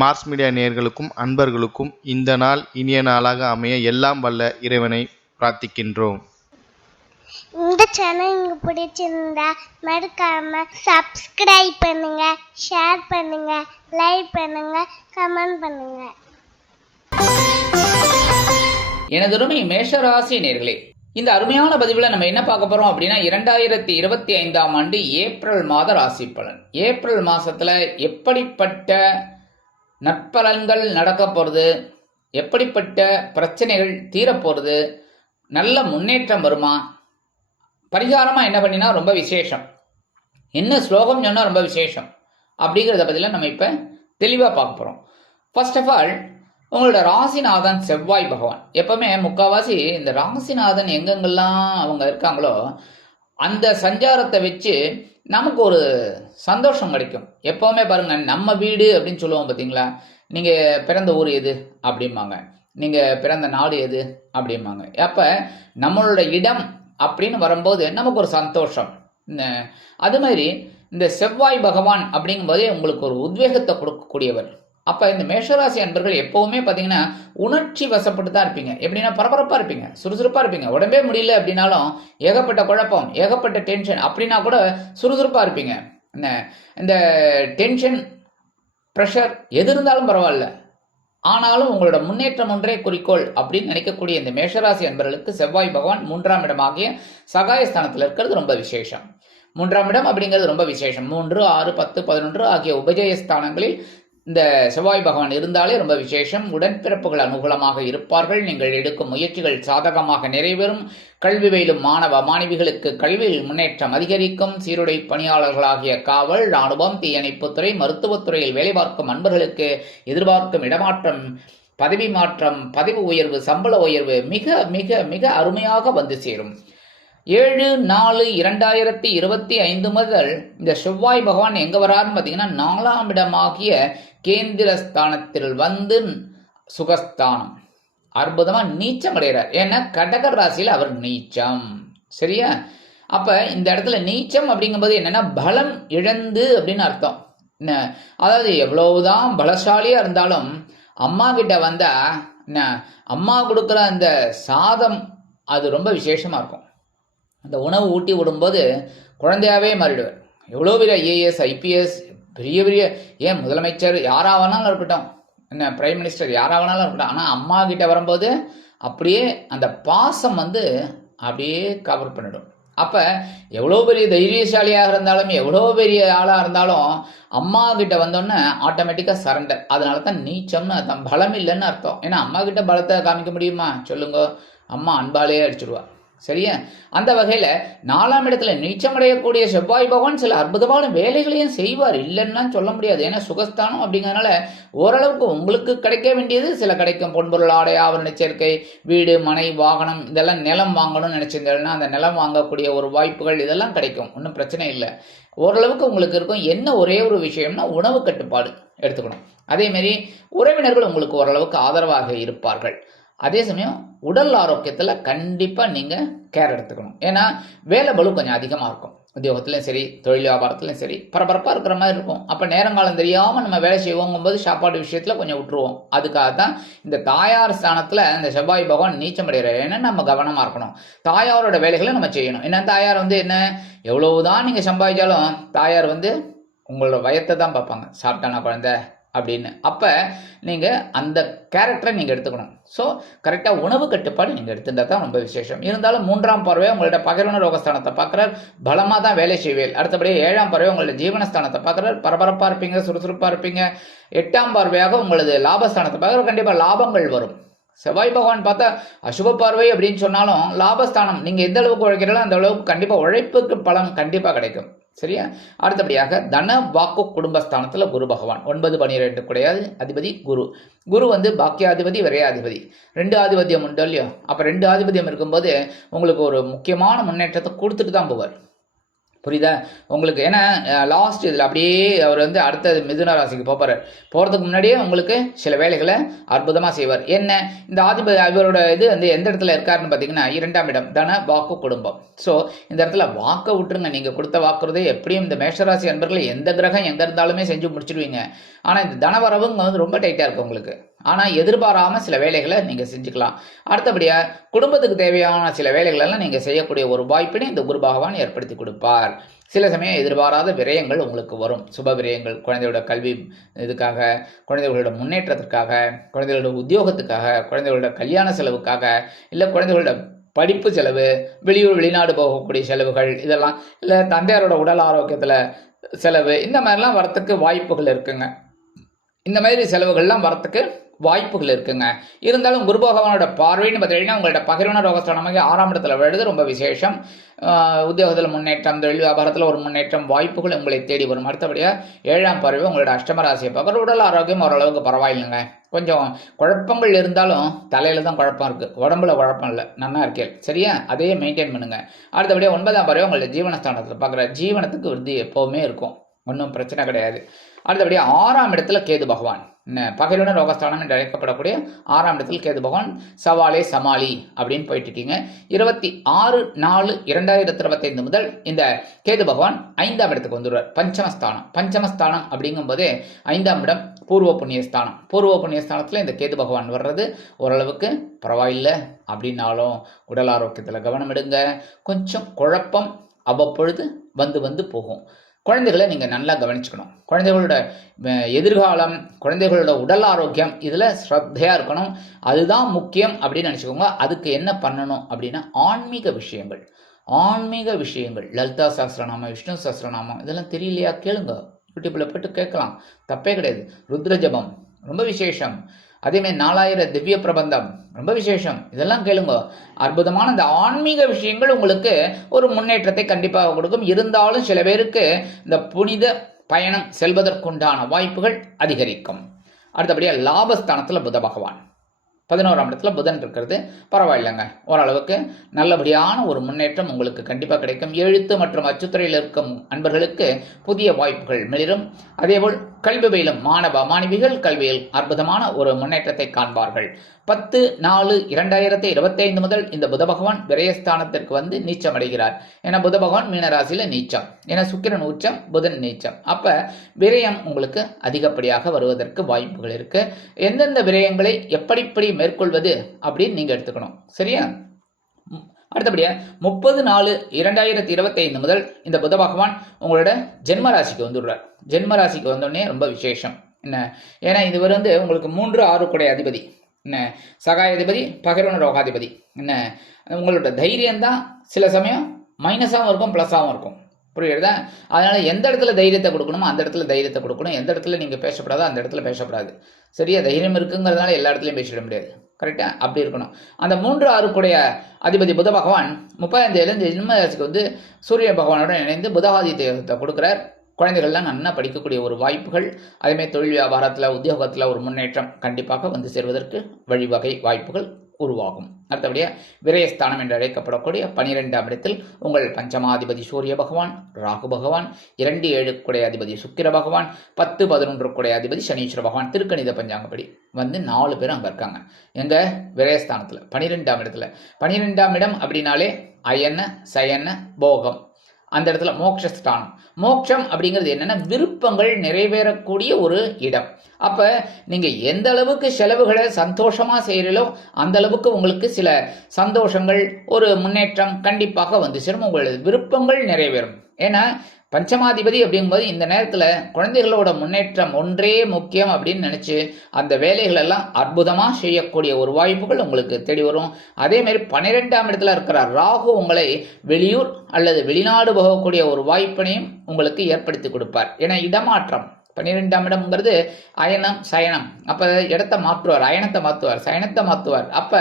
Mars media நேயர்களுக்கும் அன்பர்களுக்கும் இந்த நாள் இனிய நாளாக அமைய எல்லாம் வல்ல இறைவனை பிரார்த்திக்கின்றோம். இந்த சேனல் உங்களுக்கு பிடிச்சிருந்தா மறக்காம சப்ஸ்கிரைப் பண்ணுங்க, ஷேர் பண்ணுங்க, லைக் பண்ணுங்க, கமெண்ட் பண்ணுங்க. எனதருமை மேஷராசி நேர்களே, இந்த அருமையான பதிவில் நம்ம என்ன பார்க்க போறோம் அப்படின்னா 2025ஆம் ஆண்டு ஏப்ரல் மாத ராசி பலன். ஏப்ரல் மாசத்துல எப்படிப்பட்ட நற்பலன்கள் நடக்க போறது, எப்படிப்பட்ட பிரச்சனைகள் தீரப்போறது, நல்ல முன்னேற்றம் வருமா, பரிகாரமா என்ன பண்ணினா ரொம்ப விசேஷம், என்ன ஸ்லோகம் சொன்னா ரொம்ப விசேஷம் அப்படிங்கிறத பத்தில நம்ம இப்ப தெளிவா பார்க்க போறோம். ஃபர்ஸ்ட் ஆஃப் ஆல், உங்களோட ராசிநாதன் செவ்வாய் பகவான் எப்பவுமே முக்கால்வாசி இந்த ராசிநாதன் எங்கெங்கெல்லாம் அவங்க இருக்காங்களோ அந்த சஞ்சாரத்தை வச்சு நமக்கு ஒரு சந்தோஷம் கிடைக்கும். எப்பவுமே பாருங்க, நம்ம வீடு அப்படின்னு சொல்லுவோம் பார்த்தீங்களா, நீங்க பிறந்த ஊர் எது அப்படிம்பாங்க, நீங்க பிறந்த நாடு எது அப்படிம்பாங்க. அப்ப நம்மளோட இடம் அப்படின்னு வரும்போது நமக்கு ஒரு சந்தோஷம். அது மாதிரி இந்த செவ்வாய் பகவான் அப்படிங்கும்போதே உங்களுக்கு ஒரு உத்வேகத்தை கொடுக்கக்கூடியவர். அப்ப இந்த மேஷராசி அன்பர்கள் எப்பவுமே பாத்தீங்கன்னா உணர்ச்சி வசப்பட்டு தான் இருப்பீங்க. எப்படின்னா பரபரப்பா இருப்பீங்க, சுறுசுறுப்பா இருப்பீங்க. உடம்பே முடியல அப்படின்னாலும் ஏகப்பட்ட குழப்பம், ஏகப்பட்ட டென்ஷன் அப்படின்னா கூட சுறுசுறுப்பா இருப்பீங்க. இந்த டென்ஷன், ப்ரெஷர் எது இருந்தாலும் பரவாயில்ல, ஆனாலும் உங்களோட முன்னேற்றம் ஒன்றே குறிக்கோள் அப்படின்னு நினைக்கக்கூடிய இந்த மேஷராசி அன்பர்களுக்கு செவ்வாய் பகவான் 3ஆம் இடமாகிய சகாயஸ்தானத்தில் இருக்கிறது ரொம்ப விசேஷம். 3ஆம் இடம் அப்படிங்கிறது ரொம்ப விசேஷம். 3, 6, 10, 11 ஆகிய உபஜயஸ்தானங்களில் இந்த செவ்வாய் பகவான் இருந்தாலே ரொம்ப விசேஷம். உடன்பிறப்புகள் அனுகூலமாக இருப்பார்கள். நீங்கள் எடுக்கும் முயற்சிகள் சாதகமாக நிறைவேறும். கல்வி பயிலும் மாணவ மாணவிகளுக்கு கல்வியில் முன்னேற்றம் அதிகரிக்கும். சீருடை பணியாளர்களாகிய காவல், இராணுவம், தீயணைப்புத்துறை, மருத்துவத்துறையில் வேலை பார்க்கும் அன்பர்களுக்கு எதிர்பார்க்கும் இடமாற்றம், பதவி மாற்றம், பதவி உயர்வு, சம்பள உயர்வு மிக மிக மிக அருமையாக வந்து சேரும். 7/4/2025 முதல் இந்த செவ்வாய் பகவான் எங்க வராருன்னு பார்த்தீங்கன்னா 4ஆம் இடமாகிய கேந்திரஸ்தானத்தில் வந்து சுகஸ்தானம் அற்புதமா நீச்சம் அடைகிறார். ஏன்னா கடக ராசியில் அவர் நீச்சம். சரியா? அப்ப இந்த இடத்துல நீச்சம் அப்படிங்கும்போது என்னன்னா பலம் இழந்து அப்படின்னு அர்த்தம். அதாவது எவ்வளவுதான் பலசாலியா இருந்தாலும் அம்மா கிட்ட வந்தா அம்மா கொடுக்குற அந்த சாதம் அது ரொம்ப விசேஷமா இருக்கும். அந்த உணவு ஊட்டி விடும்போது குழந்தையாவே மாறிடுவார். எவ்வளோ பெரிய ஐஏஎஸ், ஐபிஎஸ், பெரிய பெரிய ஏன் முதலமைச்சர் யாராவனாலும் இருக்கட்டும், என்ன பிரைம் மினிஸ்டர் யாராவனாலும் இருக்கட்டும், ஆனால் அம்மா கிட்ட வரும்போது அப்படியே அந்த பாசம் வந்து அப்படியே கவர் பண்ணிடும். அப்போ எவ்வளோ பெரிய தைரியசாலியாக இருந்தாலும், எவ்வளோ பெரிய ஆளாக இருந்தாலும் அம்மா கிட்ட வந்தோன்னே ஆட்டோமேட்டிக்காக சரண்டர். அதனால தான் நீச்சம்னு அர்த்தம், பலம் இல்லைன்னு அர்த்தம். ஏன்னா அம்மா கிட்ட பலத்தை காமிக்க முடியுமா சொல்லுங்க? அம்மா அன்பாலேயே அடிச்சுடுவா. சரியா? அந்த வகையில 4ஆம் இடத்துல நீச்சமடையக்கூடிய செவ்வாய் பகவான் சில அற்புதமான வேலைகளையும் செய்வார், இல்லைன்னா சொல்ல முடியாது. ஏன்னா சுகஸ்தானம் அப்படிங்கிறதுனால ஓரளவுக்கு உங்களுக்கு கிடைக்க வேண்டியது சில கிடைக்கும். பொன்பொருள், ஆடை, ஆவரண சேர்க்கை, வீடு, மனை, வாகனம், இதெல்லாம் நிலம் வாங்கணும்னு நினைச்சிருந்தேன்னா அந்த நிலம் வாங்கக்கூடிய ஒரு வாய்ப்புகள் இதெல்லாம் கிடைக்கும். ஒன்றும் பிரச்சனை இல்லை, ஓரளவுக்கு உங்களுக்கு இருக்கும். என்ன ஒரே ஒரு விஷயம்னா உணவு கட்டுப்பாடு எடுத்துக்கணும். அதே மாதிரி உறவினர்கள் உங்களுக்கு ஓரளவுக்கு ஆதரவாக இருப்பார்கள். அதே சமயம் உடல் ஆரோக்கியத்தில் கண்டிப்பாய் நீங்கள் கேர் எடுத்துக்கணும். ஏன்னா வேலை பளு கொஞ்சம் அதிகமாக இருக்கும். உத்தியோகத்துலையும் சரி, தொழில் வியாபாரத்துலையும் சரி பரபரப்பாக இருக்கிற மாதிரி இருக்கும். அப்போ நேரங்காலம் தெரியாமல் நம்ம வேலை செய்வோங்கும்போது சாப்பாடு விஷயத்தில் கொஞ்சம் விட்டுருவோம். அதுக்காக தான் இந்த தாயார் ஸ்தானத்தில் இந்த செவ்வாய் பகவான் நீச்சம் அடைகிறார். ஏன்னா நம்ம கவனமாக இருக்கணும். தாயாரோட வேலைகளை நம்ம செய்யணும். ஏன்னா தாயார் வந்து என்ன, எவ்வளவுதான் நீங்கள் சம்பாதிச்சாலும் தாயார் வந்து உங்களோட வயத்தை தான் பார்ப்பாங்க, சாப்பிட்டானா குழந்தை அப்படின்னு. அப்போ நீங்கள் அந்த கேரக்டரை நீங்கள் எடுத்துக்கணும். ஸோ கரெக்டாக உணவு கட்டுப்பாடு நீங்கள் எடுத்துட்டா தான் ரொம்ப விசேஷம். இருந்தாலும் 3ஆம் பார்வை உங்களோட பகிர்வன ரோகஸ்தானத்தை பார்க்குறார், பலமாக தான் வேலை செய்வேல். அடுத்தபடி 7ஆம் பார்வை உங்களோட ஜீவனஸ்தானத்தை பார்க்குறார், பரபரப்பாக இருப்பீங்க, சுறுசுறுப்பாக இருப்பீங்க. 8ஆம் பார்வையாக உங்களது லாபஸ்தானத்தை பார்க்குற, கண்டிப்பாக லாபங்கள் வரும். செவ்வாய் பகவான் பார்த்தா அசுப பார்வை அப்படின்னு சொன்னாலும் லாபஸ்தானம், நீங்கள் எந்த அளவுக்கு உழைக்கிறீங்களோ அந்த அளவுக்கு கண்டிப்பாக உழைப்புக்கு பலன் கண்டிப்பாக கிடைக்கும். சரியா? அடுத்தபடியாக தன வாக்கு குடும்பஸ்தானத்தில் குரு பகவான் 9, 12 கிடையாது அதிபதி குரு. குரு வந்து பாக்கியாதிபதி, விரையாதிபதி, 2 ஆதிபத்தியம் உண்டு இல்லையோ. அப்போ 2 ஆதிபத்தியம் இருக்கும்போது உங்களுக்கு ஒரு முக்கியமான முன்னேற்றத்தை கொடுத்துட்டு தான் போவார். புரியுதா உங்களுக்கு? ஏன்னா லாஸ்ட் இதில் அப்படியே அவர் வந்து அடுத்த மிதுன ராசிக்கு போகிறார். போகிறதுக்கு முன்னாடியே உங்களுக்கு சில வேலைகளை அற்புதமாக செய்வார். என்ன இந்த ஆதிபதி அவரோட இது வந்து எந்த இடத்துல இருக்காருன்னு பார்த்தீங்கன்னா 2ஆம் இடம், தன வாக்கு குடும்பம். ஸோ இந்த இடத்துல வாக்கை விட்டுருங்க. நீங்கள் கொடுத்த வாக்குறதே எப்படியும் இந்த மேஷராசி அன்பர்களை எந்த கிரகம் எங்கே இருந்தாலுமே செஞ்சு முடிச்சிடுவீங்க. ஆனால் இந்த தனவரவுங்க வந்து ரொம்ப டைட்டாக இருக்கும் உங்களுக்கு. ஆனால் எதிர்பாராமல் சில வேலைகளை நீங்கள் செஞ்சுக்கலாம். அடுத்தபடியாக குடும்பத்துக்கு தேவையான சில வேலைகளெல்லாம் நீங்கள் செய்யக்கூடிய ஒரு வாய்ப்பினை இந்த குரு பகவான் ஏற்படுத்தி கொடுப்பார். சில சமயம் எதிர்பாராத விரயங்கள் உங்களுக்கு வரும். சுப விரயங்கள், குழந்தையோட கல்வி இதுக்காக, குழந்தைகளோட முன்னேற்றத்திற்காக, குழந்தைகளோட உத்தியோகத்துக்காக, குழந்தைகளோட கல்யாண செலவுக்காக, இல்லை குழந்தைகளோட படிப்பு செலவு, வெளியூர் வெளிநாடு போகக்கூடிய செலவுகள், இதெல்லாம் இல்லை தந்தையாரோட உடல் ஆரோக்கியத்தில் செலவு, இந்த மாதிரிலாம் வரத்துக்கு வாய்ப்புகள் இருக்குங்க. இந்த மாதிரி செலவுகள்லாம் வரத்துக்கு வாய்ப்புகள் இருக்குங்க. இருந்தாலும் குரு பகவானோட பார்வைன்னு பார்த்தீங்கன்னா உங்களோட பகிர்வன ரோகஸ்தானமாக 6ஆம் இடத்துல விழுது ரொம்ப விசேஷம். உத்தியோகத்தில் முன்னேற்றம், தொழில் வியாபாரத்தில் ஒரு முன்னேற்றம், வாய்ப்புகள் உங்களை தேடி வரும். அடுத்தபடியாக 7ஆம் பார்வை உங்களோட அஷ்டம ராசியை பார்க்குற. உடல் ஆரோக்கியம் ஓரளவுக்கு பரவாயில்லைங்க. கொஞ்சம் குழப்பங்கள் இருந்தாலும் தலையில் தான் குழப்பம் இருக்குது, உடம்புல குழப்பம் இல்லை. நல்லா இருக்கேன் சரியா? அதையே மெயின்டைன் பண்ணுங்க. அடுத்தபடியாக 9ஆம் பார்வை உங்களோட ஜீவனஸ்தானத்தில் பார்க்குற. ஜீவனத்துக்கு விருத்தி எப்போவுமே இருக்கும், ஒன்றும் பிரச்சனை கிடையாது. அடுத்தபடியாக 6ஆம் இடத்துல கேது பகவான், பகிர்வன ரோகஸ்தானம் என்று அழைக்கப்படக்கூடிய 6ஆம் இடத்தில் கேது பகவான் சவாலே சமாளி அப்படின்னு போயிட்டு இருக்கீங்க. 26/4/2025 முதல் இந்த கேது பகவான் 5ஆம் இடத்துக்கு வந்துடுவார். பஞ்சமஸ்தானம். பஞ்சமஸ்தானம் அப்படிங்கும்போது 5ஆம் இடம் பூர்வ புண்ணியஸ்தானம். பூர்வ புண்ணியஸ்தானத்தில் இந்த கேது பகவான் வர்றது ஓரளவுக்கு பரவாயில்லை அப்படின்னாலும் உடல் ஆரோக்கியத்தில் கவனம் எடுங்க. கொஞ்சம் குழப்பம் அவ்வப்பொழுது வந்து போகும். குழந்தைகளை நீங்கள் நல்லா கவனிச்சுக்கணும். குழந்தைகளோட எதிர்காலம், குழந்தைகளோட உடல் ஆரோக்கியம், இதில் ஸ்ரத்தையாக இருக்கணும். அதுதான் முக்கியம் அப்படின்னு நினச்சிக்கோங்க. அதுக்கு என்ன பண்ணணும் அப்படின்னா ஆன்மீக விஷயங்கள் லலிதா சஹஸ்ரநாமம், விஷ்ணு சஹஸ்ரநாமம் இதெல்லாம் தெரியலையா கேளுங்க. யூடியூப்பில் போய்ட்டு கேட்கலாம், தப்பே கிடையாது. ருத்ர ஜபம் ரொம்ப விசேஷம். அதேமாதிரி 4000 திவ்ய பிரபந்தம் ரொம்ப விசேஷம். இதெல்லாம் கேளுங்க. அற்புதமான இந்த ஆன்மீக விஷயங்கள் உங்களுக்கு ஒரு முன்னேற்றத்தை கண்டிப்பாக கொடுக்கும். இருந்தாலும் சில பேருக்கு இந்த புனித பயணம் செல்வதற்குண்டான வாய்ப்புகள் அதிகரிக்கும். அடுத்தபடியாக லாபஸ்தானத்தில் புத பகவான் 11ஆம் இடத்துல புதன் இருக்கிறது பரவாயில்லைங்க. ஓரளவுக்கு நல்லபடியான ஒரு முன்னேற்றம் உங்களுக்கு கண்டிப்பாக கிடைக்கும். எழுத்து மற்றும் அச்சுத்துறையில் இருக்கும் அன்பர்களுக்கு புதிய வாய்ப்புகள் மிளிரும். அதேபோல் கல்வி பயிலும் மாணவிகள் கல்வியில் அற்புதமான ஒரு முன்னேற்றத்தை காண்பார்கள். 10/4/2025 முதல் இந்த புத பகவான் விரயஸ்தானத்திற்கு வந்து நீச்சம் அடைகிறார். ஏன்னா புத பகவான் மீனராசியில் நீச்சம், ஏன்னா சுக்கிரன் உச்சம், புதன் நீச்சம். அப்போ விரயம் உங்களுக்கு அதிகப்படியாக வருவதற்கு வாய்ப்புகள் இருக்கு. எந்தெந்த விரயங்களை எப்படி மேற்கொள்வது அப்படின்னு நீங்க எடுத்துக்கணும் சரியா? அடுத்தபடியாக 30/4/2025 முதல் இந்த புத பகவான் உங்களோட ஜென்மராசிக்கு வந்துடுறார். ஜென்மராசிக்கு வந்தோடனே ரொம்ப விசேஷம் என்ன, ஏன்னா இதுவர் வந்து உங்களுக்கு 3/6 கூடை அதிபதி என்ன, சகாயாதிபதி, பகிர்வன ரோகாதிபதி என்ன. உங்களோட தைரியம்தான் சில சமயம் மைனஸாகவும் இருக்கும் ப்ளஸ்ஸாகவும் இருக்கும், புரியுறதா? அதனால எந்த இடத்துல தைரியத்தை கொடுக்கணுமோ அந்த இடத்துல தைரியத்தை கொடுக்கணும். எந்த இடத்துல நீங்கள் பேசப்படாதோ அந்த இடத்துல பேசப்படாது சரியா? தைரியம் இருக்குங்கிறதுனால எல்லா இடத்துலையும் பேசிட முடியாது, கரெக்டாக? அப்படி இருக்கணும். அந்த 3/6 கூடைய அதிபதி புத பகவான் 35 இந்த ஜென்மராசிக்கு வந்து சூரிய பகவானுடன் இணைந்து புதகாதித்யத்தை கொடுக்குறார். குழந்தைகள்லாம் நல்லா படிக்கக்கூடிய ஒரு வாய்ப்புகள், அதேமாதிரி தொழில் வியாபாரத்தில் உத்தியோகத்தில் ஒரு முன்னேற்றம் கண்டிப்பாக வந்து சேர்வதற்கு வழிவகை வாய்ப்புகள் உருவாகும். அடுத்தபடியாக விரயஸ்தானம் என்று அழைக்கப்படக்கூடிய 12ஆம் இடத்தில் உங்கள் பஞ்சமாதிபதி சூரிய பகவான், ராகு பகவான், 2/7 கூடைய அதிபதி சுக்கிர பகவான், 10/11 கூடைய அதிபதி சனீஸ்வர பகவான் திருக்கணித பஞ்சாங்கப்படி வந்து 4 பேரும் அங்கே இருக்காங்க. எங்க விரயஸ்தானத்தில் 12ஆம் இடத்துல. 12ஆம் இடம் அப்படின்னாலே அயன சயன போகம், அந்த இடத்துல மோட்சஸ்தானம். மோட்சம் அப்படிங்கிறது என்னன்னா விருப்பங்கள் நிறைவேறக்கூடிய ஒரு இடம். அப்ப நீங்க எந்த அளவுக்கு செலவுகளை சந்தோஷமா செய்யறீங்களோ அந்த அளவுக்கு உங்களுக்கு சில சந்தோஷங்கள், ஒரு முன்னேற்றம் கண்டிப்பாக வந்து சேரும். உங்களது விருப்பங்கள் நிறைவேறும். ஏன்னா பஞ்சமாதிபதி அப்படிங்கும்போது இந்த நேரத்தில் குழந்தைகளோட முன்னேற்றம் ஒன்றே முக்கியம் அப்படின்னு நினச்சி அந்த வேலைகள் எல்லாம் அற்புதமாக செய்யக்கூடிய ஒரு வாய்ப்புகள் உங்களுக்கு தேடி வரும். அதேமாரி 12ஆம் இடத்துல இருக்கிற ராகு உங்களை வெளியூர் அல்லது வெளிநாடு போகக்கூடிய ஒரு வாய்ப்பினையும் உங்களுக்கு ஏற்படுத்தி கொடுப்பார். ஏன்னா இடமாற்றம் 12ஆம் இடம்ங்கிறது அயனம் சயனம். அப்போ இடத்தை மாற்றுவார், அயனத்தை மாற்றுவார், சயனத்தை மாற்றுவார். அப்போ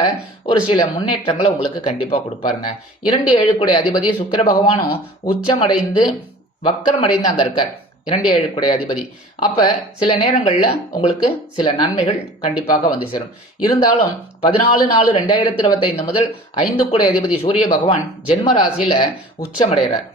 ஒரு சில முன்னேற்றங்களை உங்களுக்கு கண்டிப்பாக கொடுப்பாருங்க. 2/7 கூடைய அதிபதி சுக்கிர பகவானும் உச்சமடைந்து வக்கரமடைந்து அங்கே இருக்கார். 2/7 கூடைய அதிபதி. அப்போ சில நேரங்களில் உங்களுக்கு சில நன்மைகள் கண்டிப்பாக வந்து சேரும். இருந்தாலும் 14/4/2025 முதல் 5 கூடைய அதிபதி சூரிய பகவான் ஜென்ம ராசியில் உச்சமடைகிறார்.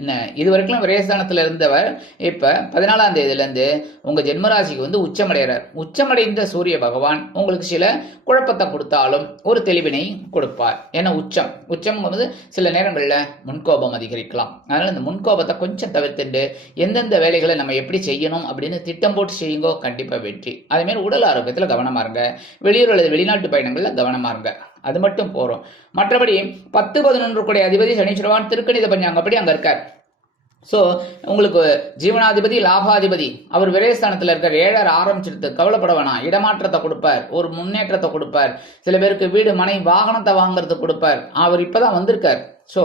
என்ன இது வரைக்கும் விரயஸ்தானத்தில் இருந்தவர் இப்போ 14ஆம் தேதியிலேருந்து உங்கள் ஜென்மராசிக்கு வந்து உச்சமடைகிறார். உச்சமடைந்த சூரிய பகவான் உங்களுக்கு சில குழப்பத்தை கொடுத்தாலும் ஒரு தெளிவினை கொடுப்பார். ஏன்னா உச்சம் வந்து சில நேரங்களில் முன்கோபம் அதிகரிக்கலாம். அதனால் இந்த முன்கோபத்தை கொஞ்சம் தவிர்த்துட்டு எந்தெந்த வேலைகளை நம்ம எப்படி செய்யணும் அப்படின்னு திட்டம் போட்டு செய்யுங்கோ, கண்டிப்பாக வெற்றி. அதேமாரி உடல் ஆரோக்கியத்தில் கவனமாக இருங்க. வெளியூர் அல்லது வெளிநாட்டு பயணங்களில் கவனமாக இருங்க. அது மட்டும் போகிறோம். மற்றபடி 10-11 கூடிய அதிபதி சனீஸ்வரவான் திருக்கணித பஞ்சாங்கப்படி அங்கே இருக்கார். ஸோ உங்களுக்கு ஜீவனாதிபதி லாபாதிபதி அவர் விரயஸ்தானத்தில் இருக்கார். 7 ஆரம்பிச்சிருது, கவலைப்பட வேணாம். இடமாற்றத்தை கொடுப்பார், ஒரு முன்னேற்றத்தை கொடுப்பார். சில பேருக்கு வீடு மனை வாகனத்தை வாங்குறதுக்கு கொடுப்பார். அவர் இப்போதான் வந்திருக்கார். ஸோ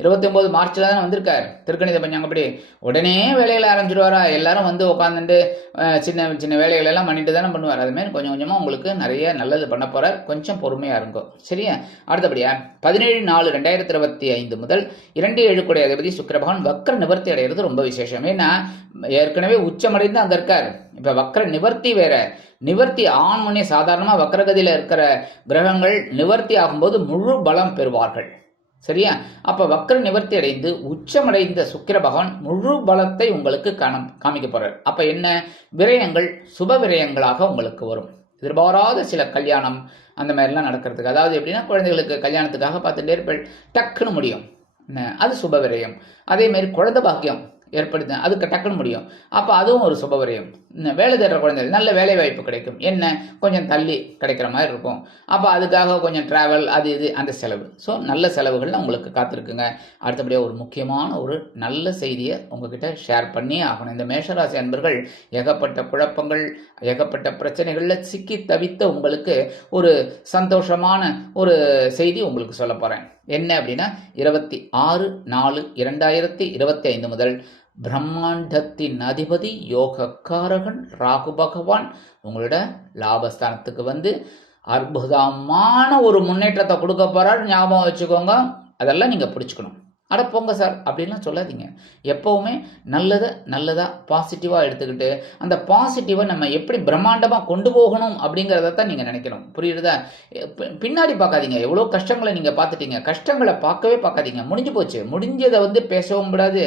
29 மார்ச்சில் தானே வந்திருக்கார் திருக்கணித பஞ்சாங்கப்படி. உடனே வேலையில் ஆரம்பிச்சிடுவாரா? எல்லாரும் வந்து உட்காந்துட்டு சின்ன சின்ன வேலைகள் எல்லாம் பண்ணிட்டு தானே பண்ணுவார். அதுமாரி கொஞ்சம் கொஞ்சமாக உங்களுக்கு நிறைய நல்லது பண்ண போகிறார். கொஞ்சம் பொறுமையாக இருக்கும். சரியா? அடுத்தபடியா 17-4-2025 முதல் 2-7 கூடிய அதிபதி சுக்கிரபகவான் வக்ர நிவர்த்தி அடைகிறது ரொம்ப விசேஷம். ஏன்னா ஏற்கனவே உச்சமடைந்து அங்கே இருக்கார். இப்போ வக்ர நிவர்த்தி வேற. நிவர்த்தி ஆண்மனே சாதாரணமாக வக்ரகதியில் இருக்கிற கிரகங்கள் நிவர்த்தி ஆகும்போது முழு பலம் பெறுவார்கள். சரியா? அப்ப வக்ர நிவர்த்தி அடைந்து உச்சமடைந்த சுக்கிர பகவான் முழு பலத்தை உங்களுக்கு காமிக்க போறார். அப்ப என்ன விரயங்கள் சுப விரயங்களாக உங்களுக்கு வரும். எதிர்பாராத சில கல்யாணம் அந்த மாதிரிலாம் நடக்கிறதுக்கு, அதாவது எப்படின்னா குழந்தைகளுக்கு கல்யாணத்துக்காக பார்த்துட்டே இருப்பேன், டக்குன்னு முடியும், அது சுப விரயம். அதே மாதிரி குழந்தை பாக்கியம் ஏற்படுத்த அதுக்கு டக்குன்னு முடியும். அப்போ அதுவும் ஒரு சுப விரயம். வேலை தேடுற குழந்தைகள் நல்ல வேலை வாய்ப்பு கிடைக்கும். என்ன கொஞ்சம் தள்ளி கிடைக்கிற மாதிரி இருக்கும். அப்போ அதுக்காக கொஞ்சம் டிராவல் அது இது அந்த செலவு. ஸோ நல்ல செலவுகள் உங்களுக்கு காத்திருக்குங்க. அடுத்தபடியாக ஒரு முக்கியமான ஒரு நல்ல செய்தியை உங்ககிட்ட ஷேர் பண்ணியே ஆகணும். இந்த மேஷராசி அன்பர்கள் ஏகப்பட்ட குழப்பங்கள் ஏகப்பட்ட பிரச்சனைகளில் சிக்கி தவித்த உங்களுக்கு ஒரு சந்தோஷமான ஒரு செய்தி உங்களுக்கு சொல்ல போகிறேன். என்ன அப்படின்னா 26-4-2025 முதல் பிரம்மாண்டத்தின் அதிபதி யோகக்காரகன் ராகு பகவான் உங்களோட லாபஸ்தானத்துக்கு வந்து அற்புதமான ஒரு முன்னேற்றத்தை கொடுக்க போறார். ஞாபகம் வச்சுக்கோங்க. அதெல்லாம் நீங்க பிடிச்சுக்கணும். அட போங்க சார் அப்படின்லாம் சொல்லாதீங்க. எப்போவுமே நல்லதாக பாசிட்டிவாக எடுத்துக்கிட்டு அந்த பாசிட்டிவை நம்ம எப்படி பிரம்மாண்டமாக கொண்டு போகணும் அப்படிங்கிறத தான் நீங்கள் நினைக்கணும். புரியுறதா? பின்னாடி பார்க்காதீங்க. எவ்வளோ கஷ்டங்களை நீங்கள் பார்த்துட்டீங்க. கஷ்டங்களை பார்க்காதீங்க. முடிஞ்சு போச்சு. முடிஞ்சதை வந்து பேசவும் கூடாது,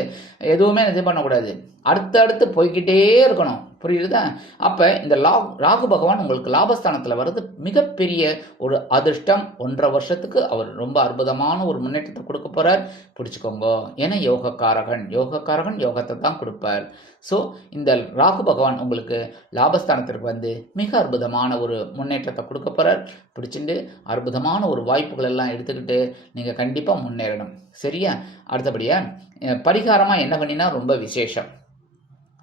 எதுவுமே இது பண்ணக்கூடாது. அடுத்து போய்கிட்டே இருக்கணும். புரியுதா? அப்போ இந்த ராகு பகவான் உங்களுக்கு லாபஸ்தானத்தில் வர்றது மிகப்பெரிய ஒரு அதிர்ஷ்டம். 1.5 வருஷத்துக்கு அவர் ரொம்ப அற்புதமான ஒரு முன்னேற்றத்தை கொடுக்க போறார். பிடிச்சுக்கோங்க. ஏன்னா யோகக்காரகன் யோகத்தை தான் கொடுப்பார். ஸோ இந்த ராகு பகவான் உங்களுக்கு லாபஸ்தானத்திற்கு வந்து மிக அற்புதமான ஒரு முன்னேற்றத்தை கொடுக்க போறார். பிடிச்சிட்டு அற்புதமான ஒரு வாய்ப்புகள் எல்லாம் எடுத்துக்கிட்டு நீங்கள் கண்டிப்பாக முன்னேறணும். சரியா? அடுத்தபடியா பரிகாரமாக என்ன பண்ணினா ரொம்ப விசேஷம்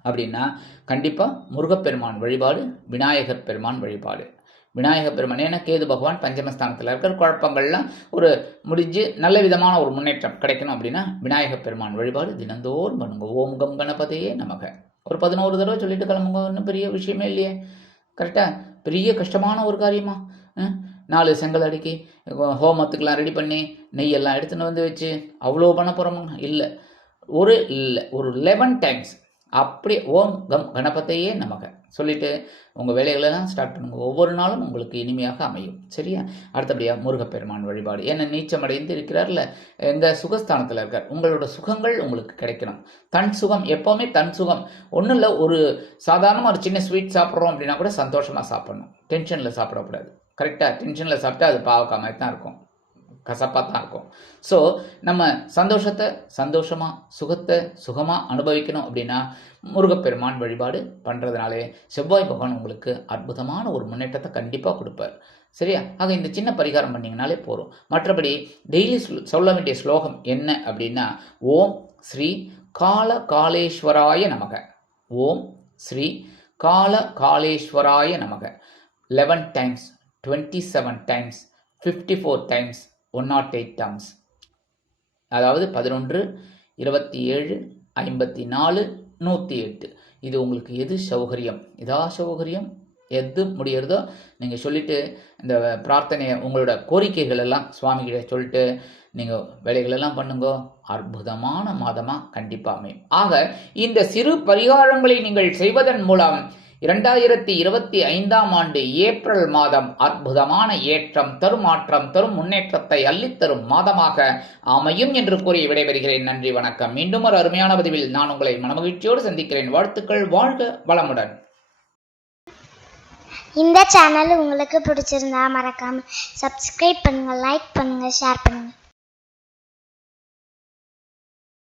அப்படின்னா கண்டிப்பாக முருகப்பெருமான் வழிபாடு, விநாயகர் பெருமான் வழிபாடு. விநாயகர் பெருமான் ஏன்னா கேது பகவான் பஞ்சமஸ்தானத்தில் இருக்கிற குழப்பங்கள்லாம் ஒரு முடிஞ்சு நல்ல விதமான ஒரு முன்னேற்றம் கிடைக்கணும் அப்படின்னா விநாயகர் பெருமான் வழிபாடு தினந்தோறும் பண்ணுங்க. ஓம் கம் கணபதியே நமக ஒரு 11 தடவை சொல்லிட்டு கிளம்புங்க. ஒன்றும் பெரிய விஷயமே இல்லையே. கரெக்டாக? பெரிய கஷ்டமான ஒரு காரியமா? 4 செங்கல் அடுக்கி ஹோமத்துக்கெல்லாம் ரெடி பண்ணி நெய்யெல்லாம் எடுத்துன்னு வந்து வச்சு அவ்வளோ பண்ண போகிறோமா? இல்லை. ஒரு 11 டைம்ஸ் அப்படி ஓம் கம் கணபதியே நமக சொல்லிட்டு உங்கள் வேலைகளெல்லாம் ஸ்டார்ட் பண்ணுங்க. ஒவ்வொரு நாளும் உங்களுக்கு இனிமையாக அமையும். சரியா? அடுத்தபடியாக முருகப்பெருமான் வழிபாடு. ஏன்னா நீச்சமடைந்து இருக்கிறார்ல, எங்கள் சுகஸ்தானத்தில் இருக்கார். உங்களோட சுகங்கள் உங்களுக்கு கிடைக்கணும். தன் சுகம், எப்போவுமே தன் சுகம். ஒன்றும் இல்லை, ஒரு சாதாரணமாக ஒரு சின்ன ஸ்வீட் சாப்பிட்றோம் அப்படின்னா கூட சந்தோஷமாக சாப்பிடணும். டென்ஷனில் சாப்பிடக்கூடாது. கரெக்டாக? டென்ஷனில் சாப்பிட்டா அது பாவக்காய் மாதிரி தான் இருக்கும், கசப்பாக தான் இருக்கும். ஸோ நம்ம சந்தோஷத்தை சந்தோஷமாக சுகத்தை சுகமாக அனுபவிக்கணும் அப்படின்னா முருகப்பெருமான் வழிபாடு பண்ணுறதுனாலே செவ்வாய் பகவான் உங்களுக்கு அற்புதமான ஒரு முன்னேற்றத்தை கண்டிப்பாக கொடுப்பார். சரியா? ஆக இந்த சின்ன பரிகாரம் பண்ணிங்கனாலே போதும். மற்றபடி டெய்லி சொல்ல வேண்டிய ஸ்லோகம் என்ன அப்படின்னா ஓம் ஸ்ரீ கால காலேஸ்வராய நமக. ஓம் ஸ்ரீ கால காலேஸ்வராய நமக 11 டைம்ஸ், 27 டைம்ஸ், 54 டைம்ஸ், 108 டைம்ஸ். அதாவது 11, 27, 54, 108. இது உங்களுக்கு எது சௌகரியம், சௌகரியம் எது முடியறதோ நீங்கள் சொல்லிவிட்டு இந்த பிரார்த்தனையை உங்களோட கோரிக்கைகள் எல்லாம் சுவாமிகிட்ட சொல்லிட்டு நீங்கள் வேலைகளெல்லாம் பண்ணுங்க. அற்புதமான மாதமாக கண்டிப்பாக அமையும். ஆக இந்த சிறு பரிகாரங்களை நீங்கள் செய்வதன் மூலம் 2025ஆம் ஆண்டு ஏப்ரல் மாதம் அற்புதமான ஏற்றம் தரும், மாற்றம் தரும், முன்னேற்றத்தை அள்ளித்தரும் மாதமாக அமையும் என்று கூறி விடைபெறுகிறேன். நன்றி, வணக்கம். மீண்டும் ஒரு அருமையான பதிவில் நான் உங்களை மனமகிழ்ச்சியோடு சந்திக்கிறேன். வாழ்த்துக்கள். வாழ்க வளமுடன். இந்த சேனல் உங்களுக்கு பிடிச்சிருந்தா மறக்காம சப்ஸ்கிரைப் பண்ணுங்க, லைக் பண்ணுங்க, ஷேர் பண்ணுங்க.